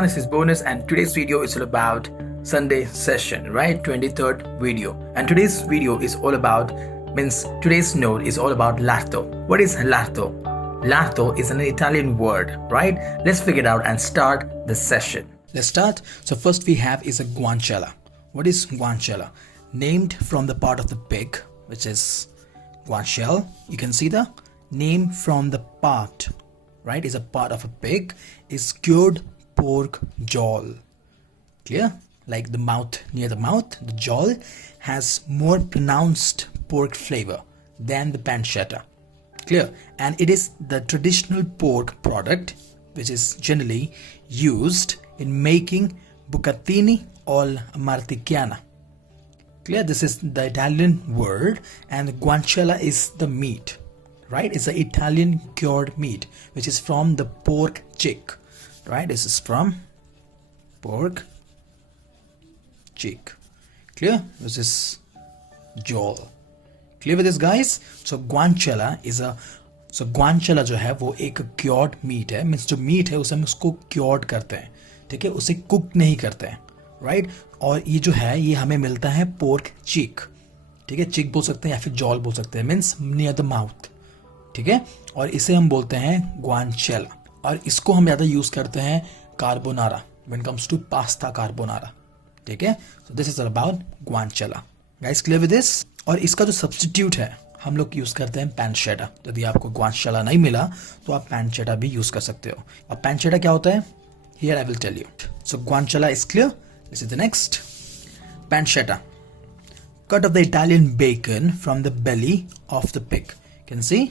everyone, this is Bonus and today's video is all about Sunday session, right? 23rd video. And today's video is all about, today's note is all about Latto. What is Latto? Latto is an Italian word, right? Let's figure it out and start the session. Let's start. So first we have is a Guanciale. What is Guanciale? Named from the part of the pig, which is Guanciale. You can see the name from the part, right? Is a part of a pig, is cured pork jaw. Clear? Like the mouth, near the mouth, the jaw has more pronounced pork flavor than the pancetta. Clear? And it is the traditional pork product which is generally used in making bucatini or marticchiana. Clear? This is the Italian word, and guanciale is the meat, right? It's the Italian cured meat which is from the pork cheek, right? This is from pork cheek. Clear? This is jaw. Clear with this, guys? So guanciale is a guanciale जो है वो एक cured meat है, means जो meet है उसे हम उसको cured करते हैं, ठीक है, उसे कुक नहीं करते हैं, राइट? और ये जो है ये हमें मिलता है पोर्क चीक, ठीक है, चिक बोल सकते हैं या फिर जॉल बोल सकते हैं, मीन्स नियर द माउथ, ठीक है, और इसे हम बोलते हैं गुआंचेला, और इसको हम ज़्यादा यूज़ करते हैं carbonara, when comes to pasta carbonara, ठीक है. So this is about guanciale. Guys clear with this? और इसका जो सब्स्टिट्यूट है हम लोग यूज़ करते हैं पैनचेटा. यदि आपको गुआंचेला नहीं मिला तो आप पैनचेटा भी यूज़ कर सकते हो. अब पैनचेटा क्या होता है? Here I will tell you. So guanciale is clear. This is the next. Pancetta, cut of the Italian bacon from the belly of the pig. Can see?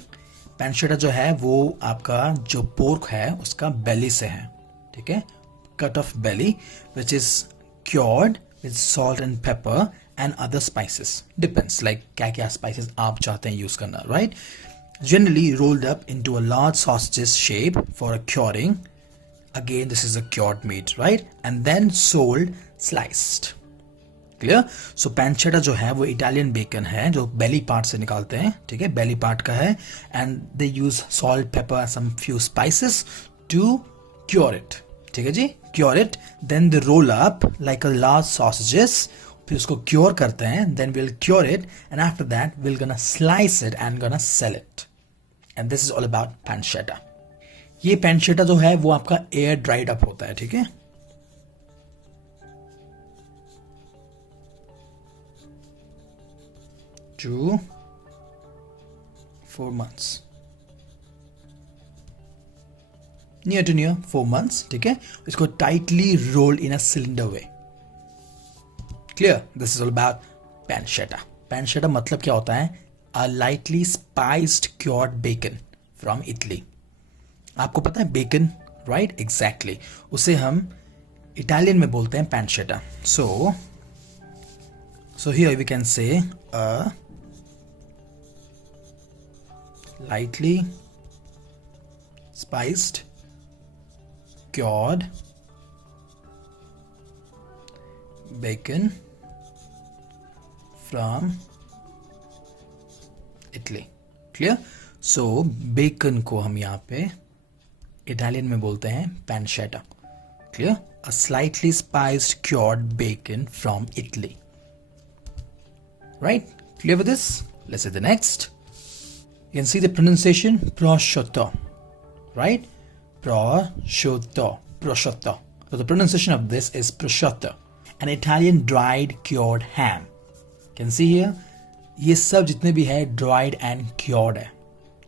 पैनचेटा जो है वो आपका जो पोर्क है उसका बेली से है, ठीक है, cut of belly which is cured with salt and pepper and other spices. Depends like क्या spices आप चाहते हैं यूज करना, right? Generally rolled up into a large sausages shape for a curing. Again, this is a cured meat, right? And then sold sliced. Clear? So pancetta जो है वो Italian bacon है जो belly part से निकालते हैं, ठीक है, belly part का है, and they use salt, pepper, some few spices to cure it. ठीक है जी, cure it, then they roll up like a large sausages, फिर उसको cure करते हैं, then we'll cure it, and after that we're gonna slice it and gonna sell it. And this is all about pancetta. ये pancetta जो है वो आपका air dried up होता है, ठीक है. 4 months. Near to near 4 months, ठीक है. इसको tightly rolled in a cylinder way. Clear? This is all about pancetta. Pancetta मतलब क्या होता है? A lightly spiced cured bacon from Italy. आपको पता है bacon, right? Exactly. उसे हम Italian में बोलते हैं pancetta. So here we can say a lightly spiced cured bacon from Italy. Clear? So bacon को हम यहाँ पे Italian में बोलते हैं pancetta. Clear? A slightly spiced cured bacon from Italy. Right? Clear with this? Let's say the next. You can see the pronunciation prosciutto, right? Prosciutto. So the pronunciation of this is prosciutto, an Italian dried cured ham. Can see here? ये सब जितने भी है dried and cured है.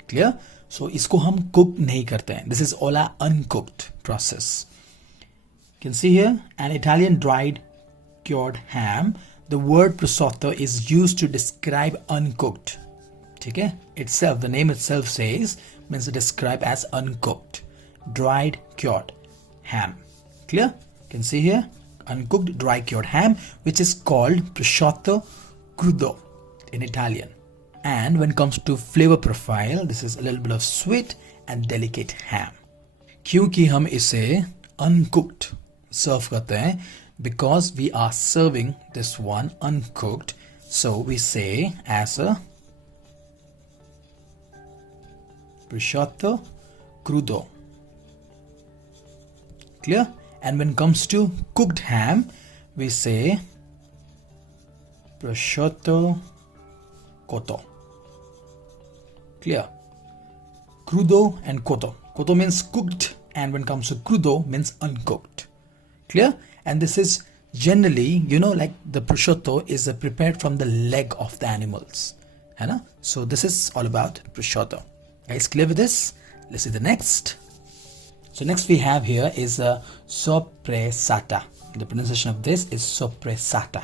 Clear? So इसको हम cook नहीं करते हैं. This is all a uncooked process. Can see here? An Italian dried cured ham. The word prosciutto is used to describe uncooked. ठीक है? Itself, the name itself says, means to describe as uncooked, dried, cured ham. Clear? You can see here, uncooked, dry, cured ham, which is called prosciutto crudo in Italian. And when it comes to flavor profile, this is a little bit of sweet and delicate ham. क्योंकि हम इसे uncooked serve करते हैं, because we are serving this one uncooked, so we say as a prosciutto crudo. Clear? And when it comes to cooked ham, we say prosciutto cotto. Clear? Crudo and cotto. Cotto means cooked, and when it comes to crudo means uncooked. Clear? And this is generally, like the prosciutto is prepared from the leg of the animals. So this is all about prosciutto. Guys, clear with this? Let's see the next. So next we have here is Soppressata. The pronunciation of this is Soppressata.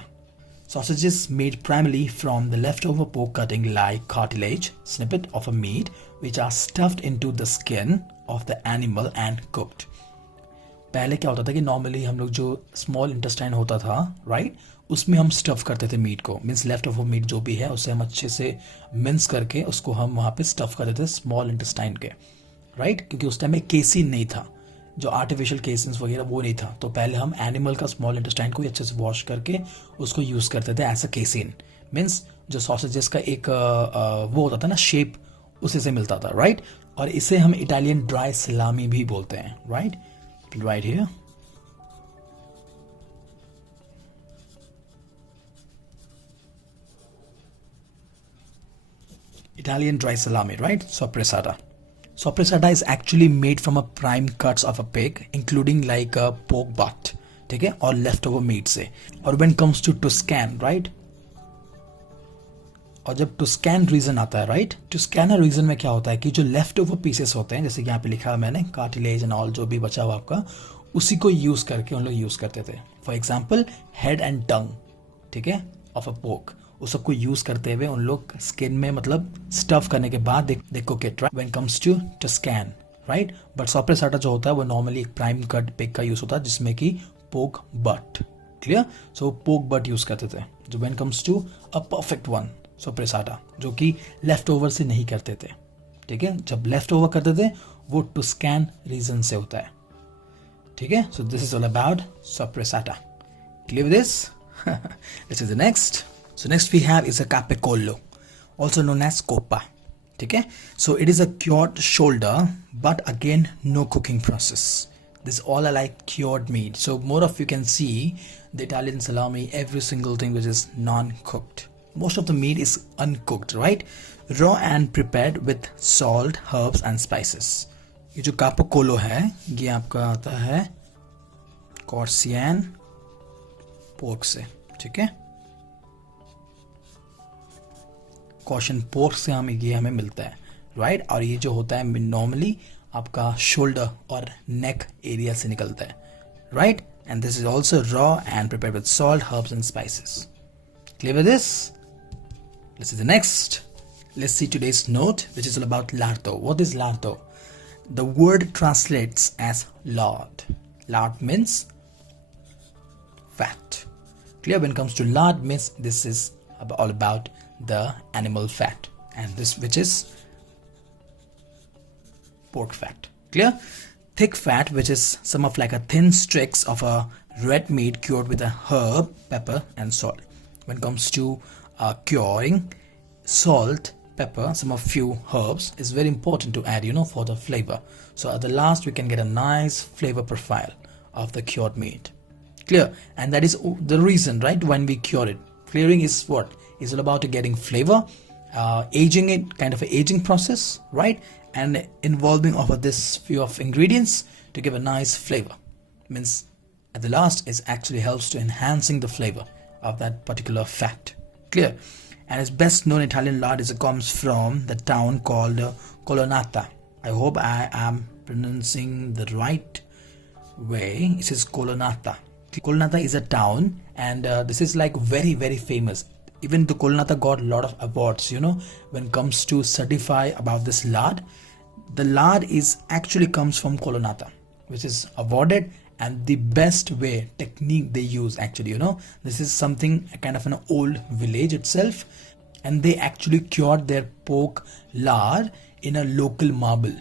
Sausages made primarily from the leftover pork cutting like cartilage, snippet of a meat, which are stuffed into the skin of the animal and cooked. पहले क्या होता था कि normally हम लोग जो small intestine होता था, राइट, उसमें हम स्टफ करते थे मीट को, मीन्स लेफ्ट ओवर मीट जो भी है उसे हम अच्छे से मिन्स करके उसको हम वहाँ पे स्टफ कर देते थे स्मॉल इंटेस्टाइन के, राइट, क्योंकि उस टाइम में केसिन नहीं था, जो आर्टिफिशियल केसिन्स वगैरह वो नहीं था, तो पहले हम एनिमल का स्मॉल इंटेस्टाइन को अच्छे से वॉश करके उसको यूज़ करते थे एज अ केसिन, मीन्स जो सॉसेजेस का एक वो होता था ना शेप, उसी से मिलता था, राइट. और इसे हम इटालियन ड्राई सलामी भी बोलते हैं, right, right here. Italian dry salami, right? Soppressata. Soppressata is actually made from a prime cuts of a pig, including like a pork butt, ठीक है, और leftover meat से. और when comes to Tuscan, right? और जब टुस्कैन reason आता है, right, टुस्कैना reason में क्या होता है कि जो लेफ्ट ओवर पीसेस होते हैं, जैसे कि यहाँ पे लिखा है मैंने, कार्टिलेज एंड ऑल, जो भी बचा हुआ आपका, उसी को यूज़ करके उन लोग यूज़ करते थे. For example head and tongue, ठीक है, ऑफ अ पोर्क, उस सबको यूज़ करते हुए उन लोग स्किन में मतलब स्टफ करने के बाद they cook it, right, when comes to Tuscan, right. But soppressata जो होता है वो नॉर्मली एक प्राइम कट पिग का यूज़ होता है जिसमें कि pork butt, clear, so pork butt use करते थे. जो when comes to a perfect one soppressata, जो कि लेफ्ट ओवर से नहीं करते थे, ठीक है, जब लेफ्ट ओवर करते थे वो टुस्कैन रीजन से होता है, ठीक है. So this is all about soppressata. Clear with this? This is the next. So next we have is a capicola, also known as coppa, ठीक है. So it is a cured shoulder, but again no cooking process. This all are like cured meat. So more of you can see the Italian salami, every single thing which is non-cooked. Most of the meat is uncooked, right? Raw and prepared with salt, herbs and spices. ये जो capocollo है ये आपका आता है कॉर्सियन pork से, ठीक है, कॉर्सियन पोर्क से हमें मिलता है, राइट. और ये जो होता है नॉर्मली आपका शोल्डर और नेक एरिया से निकलता है, right. And this is also raw and prepared with salt, herbs and spices. Clear with this? Let's see the next. Let's see today's note, which is all about Lardo. What is Lardo? The word translates as lard. Lard means fat. Clear? When it comes to lard means this is all about the animal fat, and this which is pork fat. Clear? Thick fat, which is some of like a thin streaks of a red meat cured with a herb, pepper and salt. When it comes to curing, salt, pepper, some of few herbs is very important to add, for the flavor. So at the last we can get a nice flavor profile of the cured meat. Clear? And that is the reason, right, when we cure it. Curing is what? Is all about getting flavor, aging it, kind of an aging process, right? And involving of this few of ingredients to give a nice flavor. Means at the last it actually helps to enhancing the flavor of that particular fat. Clear? And its best known Italian lard comes from the town called Colonnata. I hope I am pronouncing the right way. It is Colonnata. Colonnata is a town, and this is like very very famous. Even the Colonnata got a lot of awards, when it comes to certify about this lard. The lard is actually comes from Colonnata, which is awarded, and the best way technique they use actually, this is something kind of an old village itself, and they actually cured their pork lard in a local marble,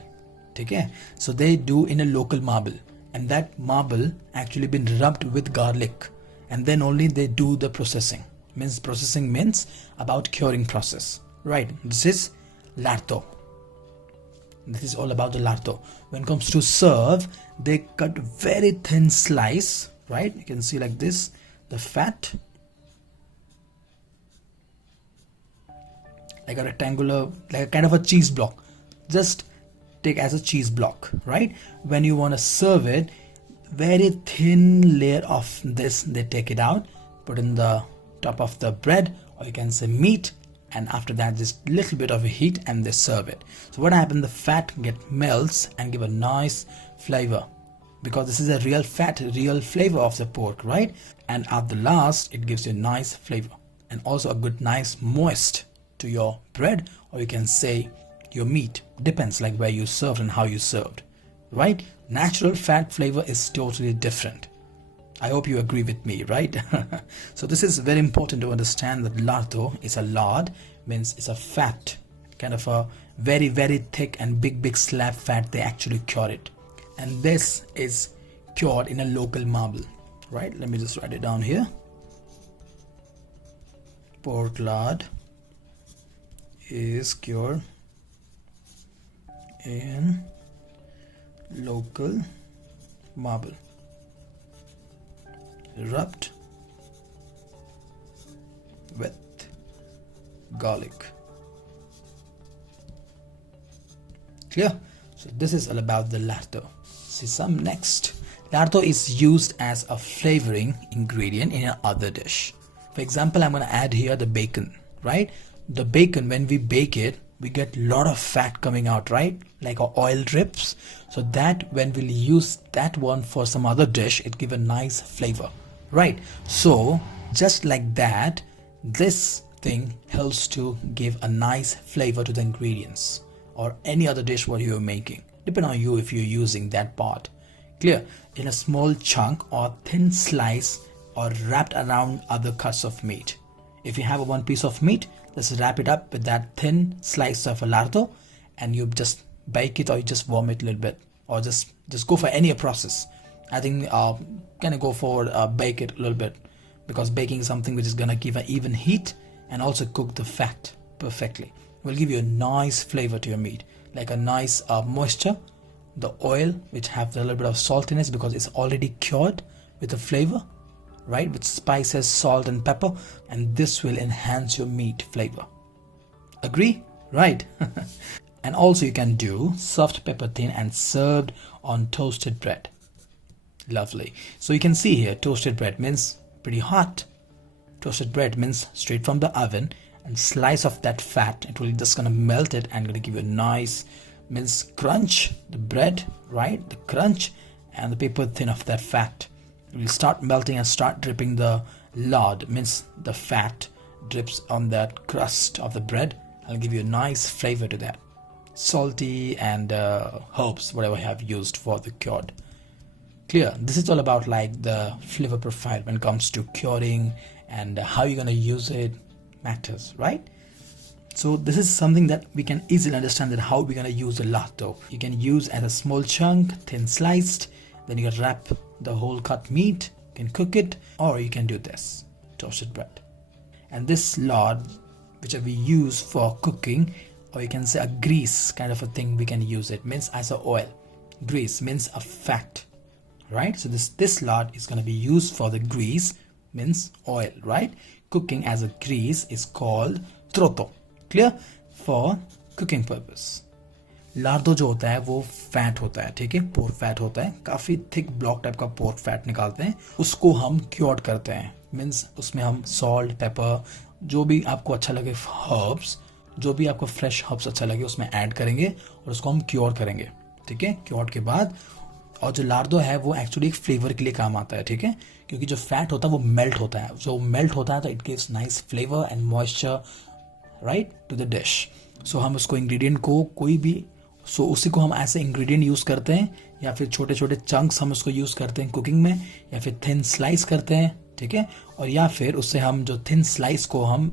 okay. So they do in a local marble, and that marble actually been rubbed with garlic, and then only they do the processing. Processing means about curing process, right. This is Latto. This is all about the lardo. When it comes to serve, they cut very thin slice, right? You can see like this, the fat, like a rectangular, like a kind of a cheese block. Just take as a cheese block, right? When you want to serve it, very thin layer of this, they take it out, put in the top of the bread, or you can say meat, and after that just little bit of a heat and they serve it. So what happens, the fat get melts and give a nice flavor, because this is a real fat, real flavor of the pork, right? And at the last it gives you a nice flavor and also a good nice moist to your bread, or you can say your meat, depends like where you served and how you served, right? Natural fat flavor is totally different. I hope you agree with me, right? So this is very important to understand that lardo is a lard, means it's a fat, kind of a very thick and big slab fat. They actually cure it, and this is cured in a local marble, right? Let me just write it down here. Pork lard is cured in local marble, rubbed with garlic. Clear? So this is all about the lardo. See some next. Lardo is used as a flavoring ingredient in another dish. For example, I'm going to add here the bacon, right? The bacon, when we bake it, we get a lot of fat coming out, right? Like oil drips. So that when we'll use that one for some other dish, it give a nice flavor, right? So just like that, this thing helps to give a nice flavor to the ingredients or any other dish what you're making. Depend on you if you're using that part. Clear? In a small chunk or thin slice or wrapped around other cuts of meat. If you have one piece of meat, just wrap it up with that thin slice of a lardo, and you just bake it, or you just warm it a little bit, or just go for any process. I think gonna go for bake it a little bit, because baking is something which is gonna give an even heat and also cook the fat perfectly. Will give you a nice flavor to your meat, like a nice moisture. The oil which have a little bit of saltiness because it's already cured with the flavor, right, with spices, salt and pepper, and this will enhance your meat flavor. Agree? Right. And also you can do soft pepper thin and served on toasted bread. Lovely. So you can see here, toasted bread means pretty hot. Toasted bread means straight from the oven, and slice of that fat, it will just gonna melt it and gonna give you a nice means crunch, the bread, right, the crunch and the paper thin of that fat. It will start melting and start dripping the lard, means the fat drips on that crust of the bread. I'll give you a nice flavor to that, salty and herbs, whatever I have used for the cured. Clear? This is all about like the flavor profile when it comes to curing, and how you're gonna use it matters, right? So this is something that we can easily understand, that how we're gonna use the lardo. You can use as a small chunk, thin sliced, then you can wrap the whole cut meat, you can cook it, or you can do this, toasted bread. And this lard, which we use for cooking, or you can say a grease kind of a thing, we can use it, means as a oil. Grease means a fat, right? So this lard is going to be used for the grease, means oil, right? Cooking as a grease is called trotto. Clear? For cooking purpose. लार्दो जो होता है वो fat होता है, ठीक है, pork fat होता है, काफ़ी थिक ब्लॉक टाइप का पोर्क फैट निकालते हैं, उसको हम क्योर्ड करते हैं, मीन्स उसमें हम सॉल्ट, पेपर, जो भी आपको अच्छा लगे, हर्ब्स, जो भी आपको फ्रेश हर्ब्स अच्छा लगे उसमें ऐड करेंगे और उसको हम क्योर करेंगे, ठीक है, क्योर्ड के बाद। और जो लार्दो है वो एक्चुअली एक फ्लेवर के लिए काम आता है, ठीक है, क्योंकि जो फैट होता है वो मेल्ट होता है, जो मेल्ट होता है तो it gives nice flavour and moisture, right, to the dish. So हम उसको इंग्रेडिएंट को कोई भी, सो उसी को हम ऐसे इंग्रेडिएंट यूज़ करते हैं, या फिर छोटे छोटे चंक्स हम उसको यूज़ करते हैं कुकिंग में, या फिर थिन स्लाइस करते हैं, ठीक है, और या फिर उससे हम जो थिन स्लाइस को हम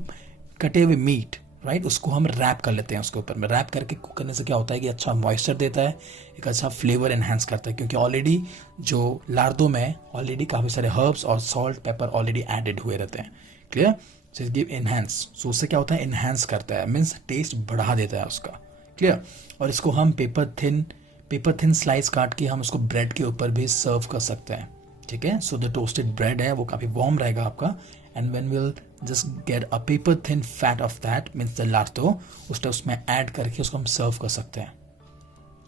कटे हुए मीट, राइट, उसको हम रैप कर लेते हैं, उसके ऊपर में रैप करके कुक करने से क्या होता है कि अच्छा मॉइस्चर देता है, एक अच्छा फ्लेवर एनहांस करता है, क्योंकि ऑलरेडी जो लार्दो में ऑलरेडी काफ़ी सारे हर्ब्स और सॉल्ट पेपर ऑलरेडी एडेड हुए रहते हैं। क्लियर? सो गिव एनहांस, सो उससे क्या होता है, एनहांस करता है, मीन्स टेस्ट बढ़ा देता है उसका, क्लियर। और इसको हम पेपर थिन स्लाइस काट के हम इसको ब्रेड के ऊपर भी सर्व कर सकते हैं, ठीक है। सो द टोस्टेड ब्रेड है वो काफ़ी वार्म रहेगा आपका, and when will just get a paper thin fat off that means the lardo, उसमें ऐड करके उसको हम सर्व कर सकते हैं,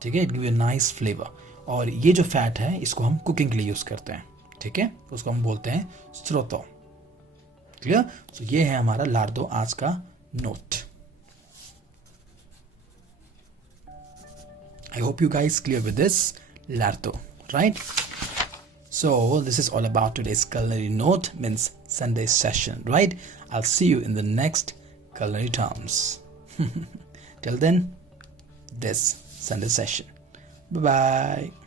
ठीक है। It give you nice flavour. और ये जो फैट है इसको हम कुकिंग के लिए यूज़ करते हैं, ठीक है, उसको हम बोलते हैं स्रोतो, क्लियर। सो ये है हमारा लार्डो आज का note. I hope you guys clear with this Lardo, right? So this is all about today's culinary note, means Sunday session, right? I'll see you in the next culinary terms. Till then, this Sunday session. Bye bye.